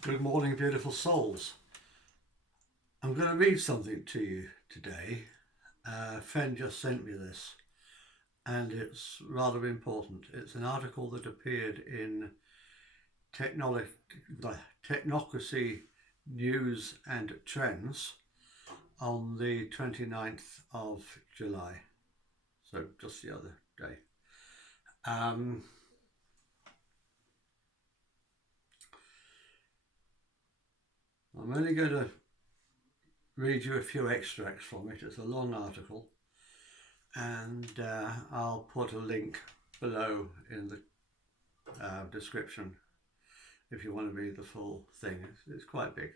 Good morning, beautiful souls. I'm going to read something to you today. A friend just sent me this, and it's rather important. It's an article that appeared in Technocracy News and Trends on the 29th of July, so just the other day. I'm only going to read you a few extracts from it. It's a long article, and I'll put a link below in the description if you want to read the full thing. It's quite big.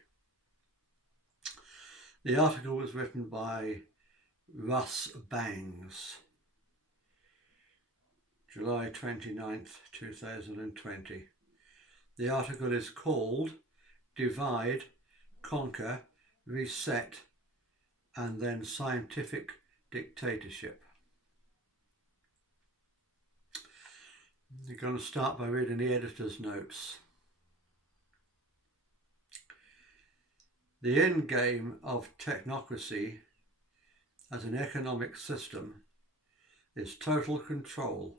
The article was written by Russ Bangs, July 29th, 2020. The article is called Divide, Conquer, Reset, and then Scientific Dictatorship. You're going to start by reading the editor's notes. The end game of technocracy as an economic system is total control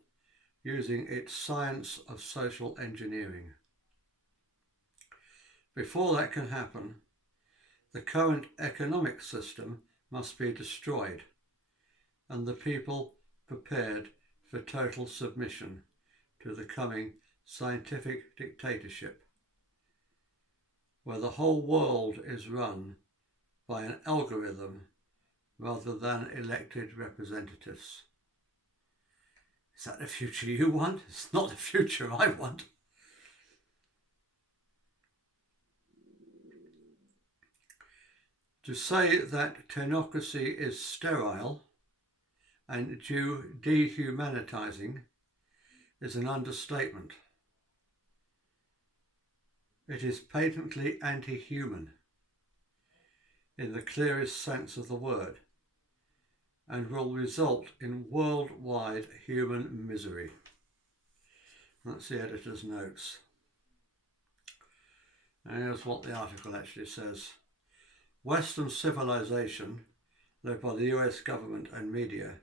using its science of social engineering. Before that can happen, the current economic system must be destroyed and the people prepared for total submission to the coming scientific dictatorship, where the whole world is run by an algorithm rather than elected representatives. Is that the future you want? It's not the future I want. To say that technocracy is sterile and dehumanizing is an understatement. It is patently anti-human in the clearest sense of the word and will result in worldwide human misery. That's the editor's notes. And here's what the article actually says. Western civilization, led by the US government and media,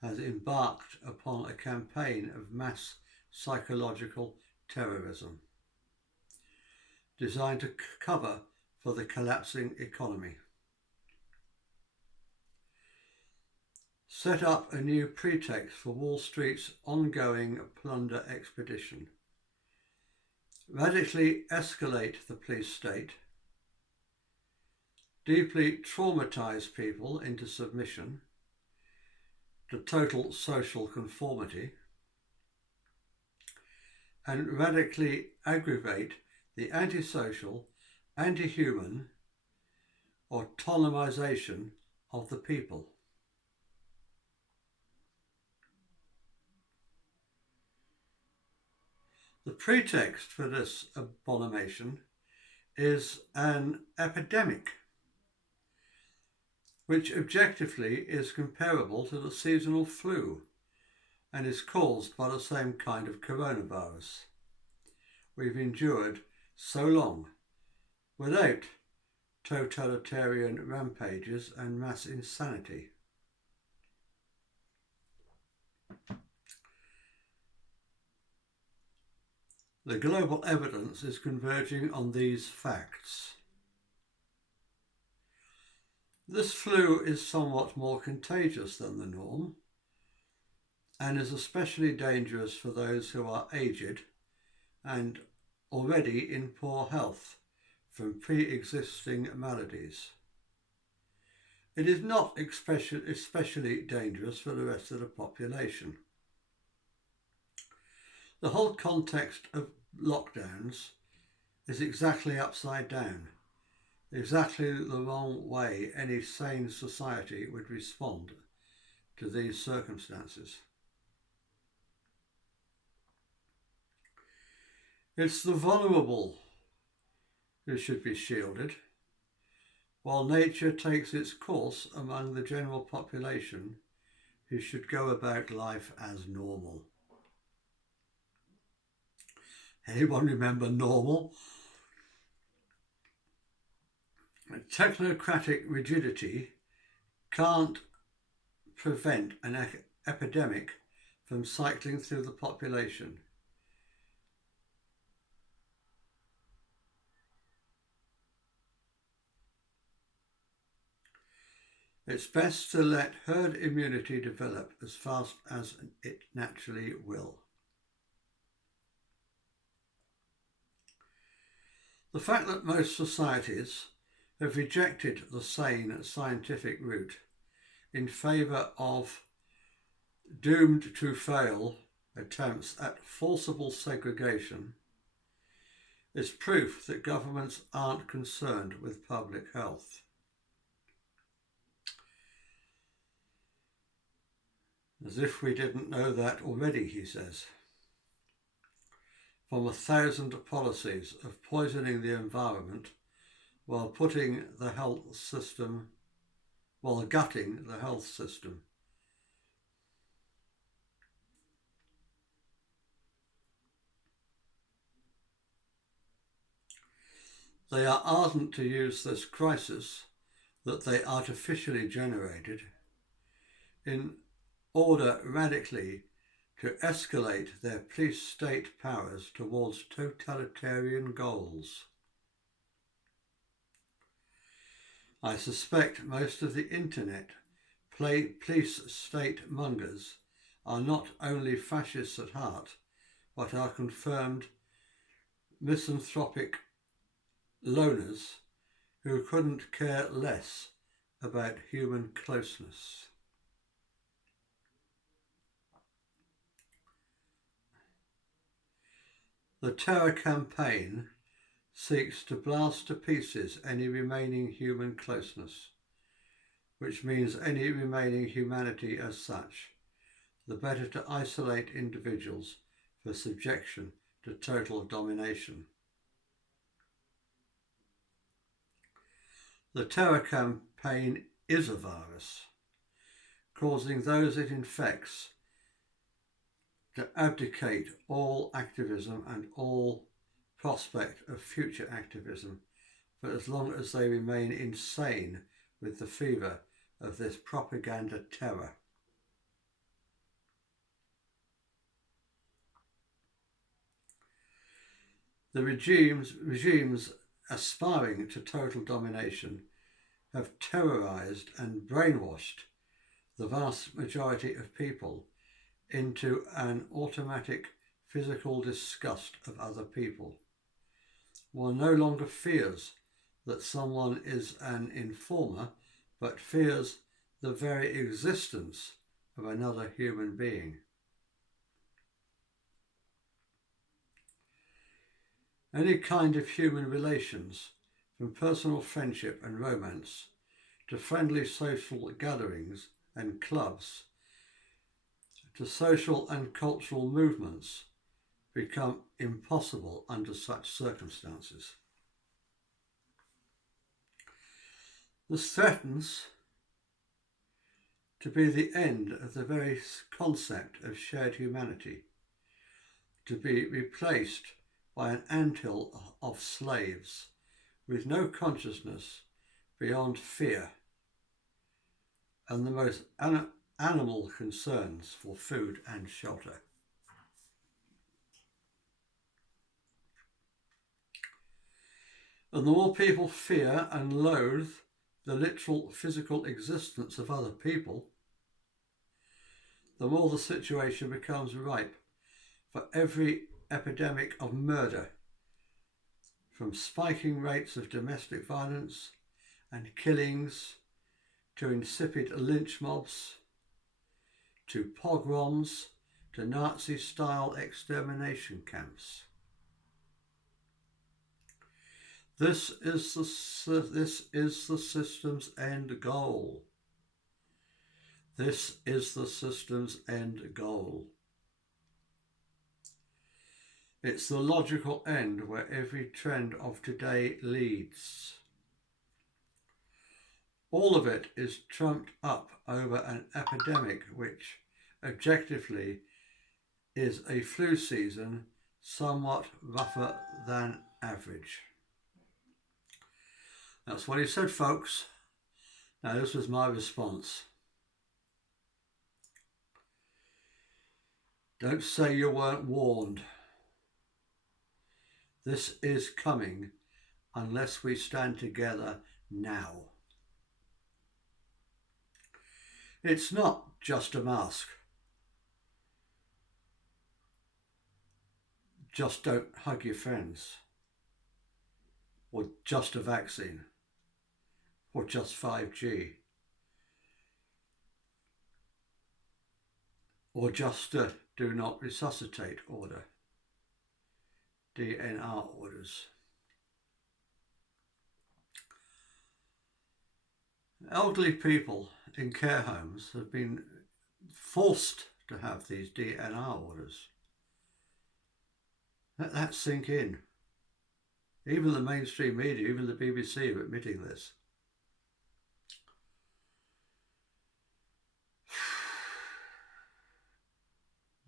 has embarked upon a campaign of mass psychological terrorism designed to cover for the collapsing economy. Set up a new pretext for Wall Street's ongoing plunder expedition. Radically escalate the police state. Deeply traumatize people into submission to total social conformity, and radically aggravate the antisocial, anti-human autonomization of the people. The pretext for this abomination is an epidemic which objectively is comparable to the seasonal flu and is caused by the same kind of coronavirus we've endured so long without totalitarian rampages and mass insanity. The global evidence is converging on these facts. This flu is somewhat more contagious than the norm and is especially dangerous for those who are aged and already in poor health from pre-existing maladies. It is not especially dangerous for the rest of the population. The whole context of lockdowns is exactly upside down, exactly the wrong way any sane society would respond to these circumstances. It's the vulnerable who should be shielded, while nature takes its course among the general population who should go about life as normal. Anyone remember normal? Technocratic rigidity can't prevent an epidemic from cycling through the population. It's best to let herd immunity develop as fast as it naturally will. The fact that most societies have rejected the sane scientific route in favour of doomed to fail attempts at forcible segregation is proof that governments aren't concerned with public health. As if we didn't know that already, he says. From 1,000 policies of poisoning the environment while gutting the health system. They are ardent to use this crisis that they artificially generated in order radically to escalate their police state powers towards totalitarian goals. I suspect most of the internet police state mongers are not only fascists at heart, but are confirmed misanthropic loners who couldn't care less about human closeness. The terror campaign seeks to blast to pieces any remaining human closeness, which means any remaining humanity as such, the better to isolate individuals for subjection to total domination. The terror campaign is a virus, causing those it infects to abdicate all activism and all prospect of future activism for as long as they remain insane with the fever of this propaganda terror. The regimes aspiring to total domination have terrorized and brainwashed the vast majority of people into an automatic physical disgust of other people. One no longer fears that someone is an informer, but fears the very existence of another human being. Any kind of human relations, from personal friendship and romance to friendly social gatherings and clubs, to social and cultural movements, become impossible under such circumstances. This threatens to be the end of the very concept of shared humanity, to be replaced by an anthill of slaves with no consciousness beyond fear and the most animal concerns for food and shelter. And the more people fear and loathe the literal physical existence of other people, the more the situation becomes ripe for every epidemic of murder, from spiking rates of domestic violence and killings to insipid lynch mobs, to pogroms, to Nazi-style extermination camps. This is the system's end goal. This is the system's end goal. It's the logical end where every trend of today leads. All of it is trumped up over an epidemic which, objectively, is a flu season somewhat rougher than average. That's what he said, folks. Now, this was my response. Don't say you weren't warned. This is coming unless we stand together now. It's not just a mask. Just don't hug your friends. Or just a vaccine. Or just 5G. Or just a do not resuscitate order. DNR orders. Elderly people in care homes have been forced to have these DNR orders. Let that sink in. Even the mainstream media, even the BBC are admitting this.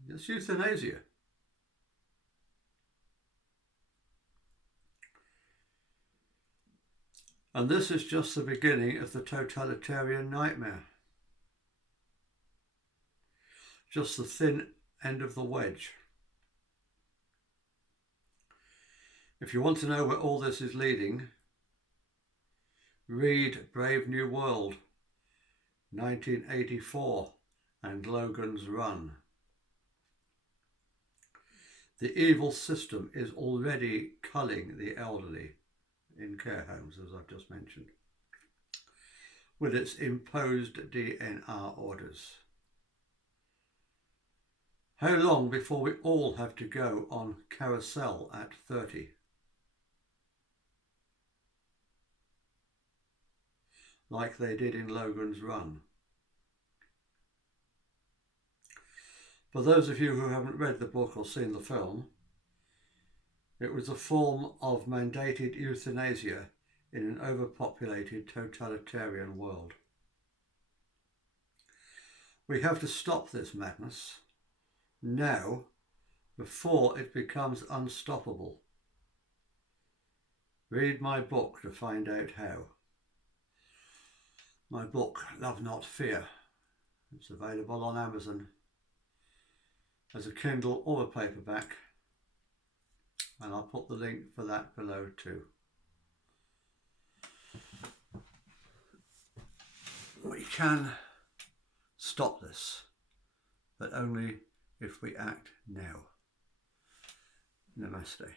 It's euthanasia. And this is just the beginning of the totalitarian nightmare. Just the thin end of the wedge. If you want to know where all this is leading, read Brave New World, 1984, and Logan's Run. The evil system is already culling the elderly in care homes, as I've just mentioned, with its imposed DNR orders. How long before we all have to go on carousel at 30? Like they did in Logan's Run. For those of you who haven't read the book or seen the film, it was a form of mandated euthanasia in an overpopulated totalitarian world. We have to stop this madness now before it becomes unstoppable. Read my book to find out how. My book, Love Not Fear. It's available on Amazon as a Kindle or a paperback. And I'll put the link for that below too. We can stop this, but only if we act now. Namaste.